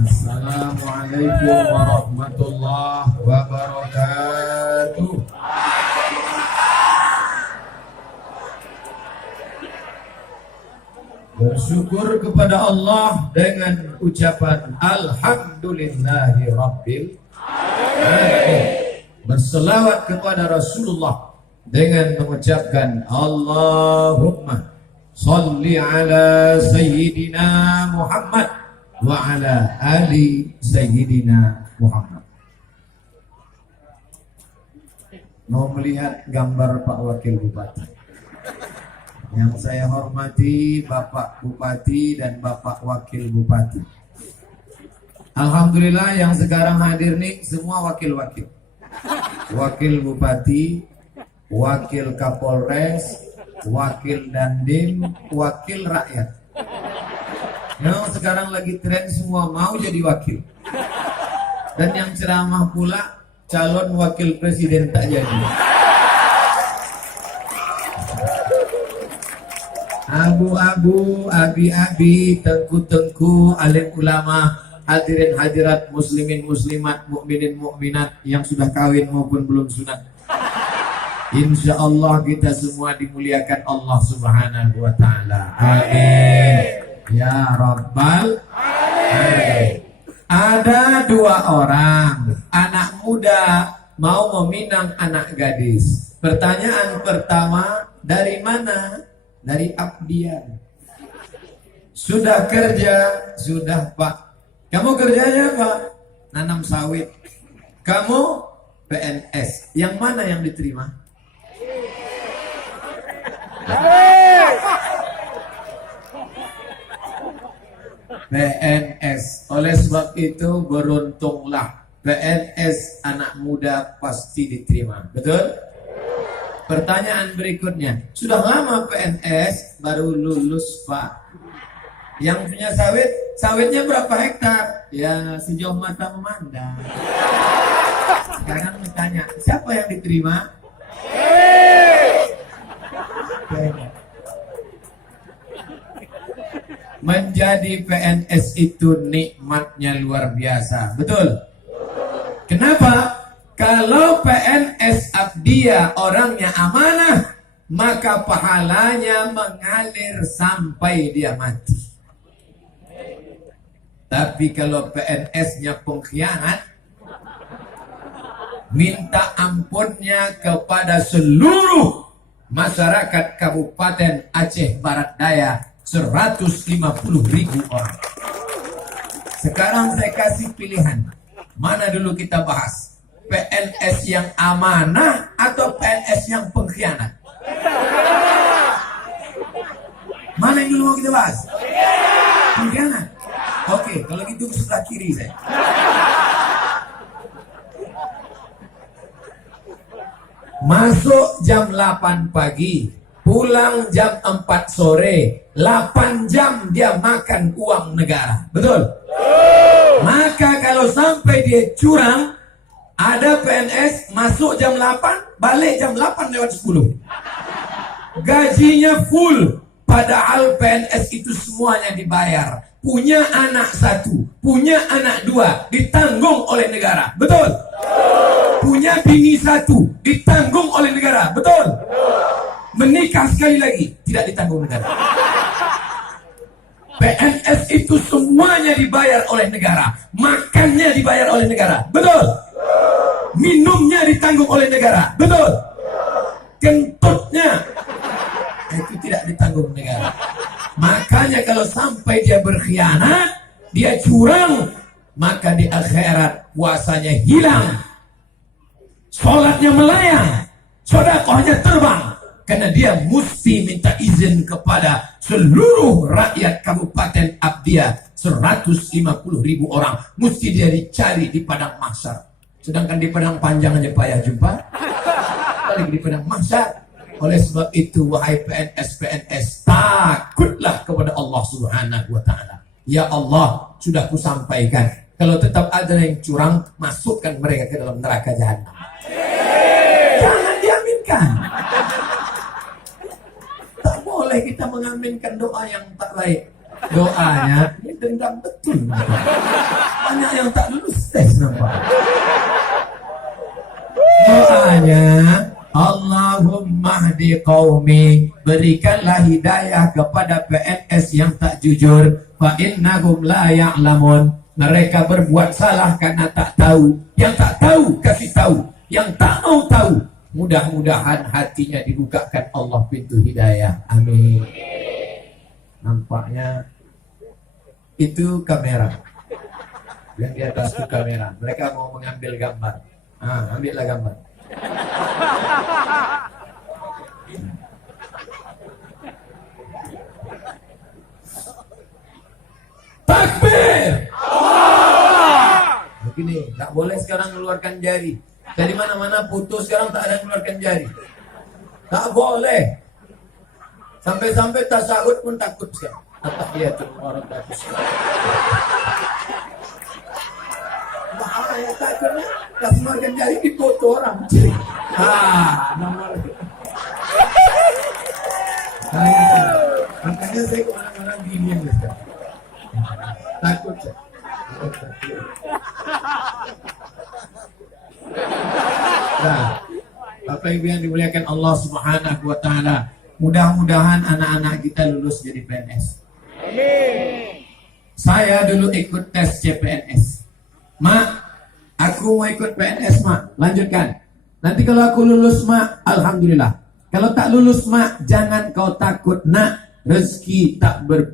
Assalamualaikum warahmatullahi wabarakatuh. Bersyukur kepada Allah dengan ucapan Alhamdulillahi Rabbil Alamin. Berselawat kepada Rasulullah dengan mengucapkan Allahumma salli ala Sayyidina Muhammad wa ala ali Sayyidina Muhammad. Mau melihat gambar Pak Wakil Bupati. Yang saya hormati Bapak Bupati dan Bapak Wakil Bupati. Alhamdulillah yang sekarang hadir nih semua wakil-wakil. Wakil Bupati, Wakil Kapolres, Wakil Dandim, Wakil Rakyat. Yang sekarang lagi tren semua mau jadi wakil. Dan yang ceramah pula calon wakil presiden tak jadi. Abu-abu, abi-abi, tengku-tengku, alim ulama, hadirin hadirat, muslimin muslimat, mukminin mukminat yang sudah kawin maupun belum sunat. Insya Allah kita semua dimuliakan Allah Subhanahu wa Ta'ala. Amin. Ya Rabbal Alamin. Ada dua orang, anak muda mau meminang anak gadis. Pertanyaan pertama, dari mana? Dari Abdian. Sudah kerja? Sudah Pak. Kamu kerjanya apa? Nanam sawit. Kamu PNS. Yang mana yang diterima? PNS. Oleh sebab itu beruntunglah PNS anak muda pasti diterima. Betul? Pertanyaan berikutnya, sudah lama PNS, baru lulus Pak. Yang punya sawit, sawitnya berapa hektar? Ya sejauh mata memandang. Sekarang bertanya, siapa yang diterima? Menjadi PNS itu nikmatnya luar biasa, betul? Kenapa? Kalau PNS Abdia orangnya amanah, maka pahalanya mengalir sampai dia mati. Tapi kalau PNS-nya pengkhianat, minta ampunnya kepada seluruh masyarakat Kabupaten Aceh Barat Daya 150.000 orang. Sekarang saya kasih pilihan. Mana dulu kita bahas? PNS yang amanah atau PNS yang pengkhianat? Mana yang dulu mau kita bahas? Pengkhianat. Oke, kalau gitu sebelah kiri saya. Masuk jam 8 pagi, pulang jam 4 sore, 8 jam dia makan uang negara. Betul? Maka kalau sampai dia curang, ada PNS masuk jam 8, balik jam 8:10. Gajinya full, padahal PNS itu semuanya dibayar. Punya anak 1, punya anak 2, ditanggung oleh negara. Betul? Punya bini 1, ditanggung oleh negara. Betul? Menikah sekali lagi, tidak ditanggung negara. PNS itu semuanya dibayar oleh negara. Makannya dibayar oleh negara. Betul? Minumnya ditanggung oleh negara. Betul? Kentutnya itu tidak ditanggung negara. Makanya kalau sampai dia berkhianat, dia curang, maka di akhirat puasanya hilang, sholatnya melayang, sedekahnya terbang, karena dia mesti minta izin kepada seluruh rakyat Kabupaten Abdia 150.000 orang. Mesti dia dicari di padang mahsyar. Sedangkan di padang panjang aja payah jumpa, balik di padang mahsyar. Oleh sebab itu, wahai PNS, takutlah kepada Allah Subhanahu wa Ta'ala. Ya Allah, sudah kusampaikan, kalau tetap ada yang curang, masukkan mereka ke dalam neraka jahanam. Jangan diaminkan. Tak boleh kita mengaminkan doa yang tak baik. Doanya dendam betul. Banyak yang tak lulus tes nampak. Doanya, Allahumma hdi qaumi, berikanlah hidayah kepada PNS yang tak jujur, fa innahum la ya'lamun, mereka berbuat salah karena tak tahu. Yang tak tahu kasih tahu, yang tak mau tahu mudah-mudahan hatinya dibukakan Allah pintu hidayah. Amin. Nampaknya itu kamera, yang di atas itu kamera, mereka mau mengambil gambar. Ambillah gambar. Takbir! Begini, tak boleh sekarang mengeluarkan jari. Dari mana-mana putus sekarang tak ada yang mengeluarkan jari. Tak boleh. Sampai-sampai tasyahud pun takut sekarang. At-tahiyatul mubarakatuh. Bahaya takutnya. Tak mengeluarkan jari dipoto orang. Nomor. Makanya saya kemana-mana gini yang besar. Takut saya. Nah, Bapak Ibu yang dimuliakan Allah Subhanahu wa taala, mudah-mudahan anak-anak kita lulus jadi PNS. Amin. Saya dulu ikut tes CPNS. Mak, aku mau ikut PNS, Mak. Lanjutkan. Nanti kalau aku lulus, Mak, alhamdulillah. Kalau tak lulus, Mak, jangan kau takut, Nak. Rezeki tak ber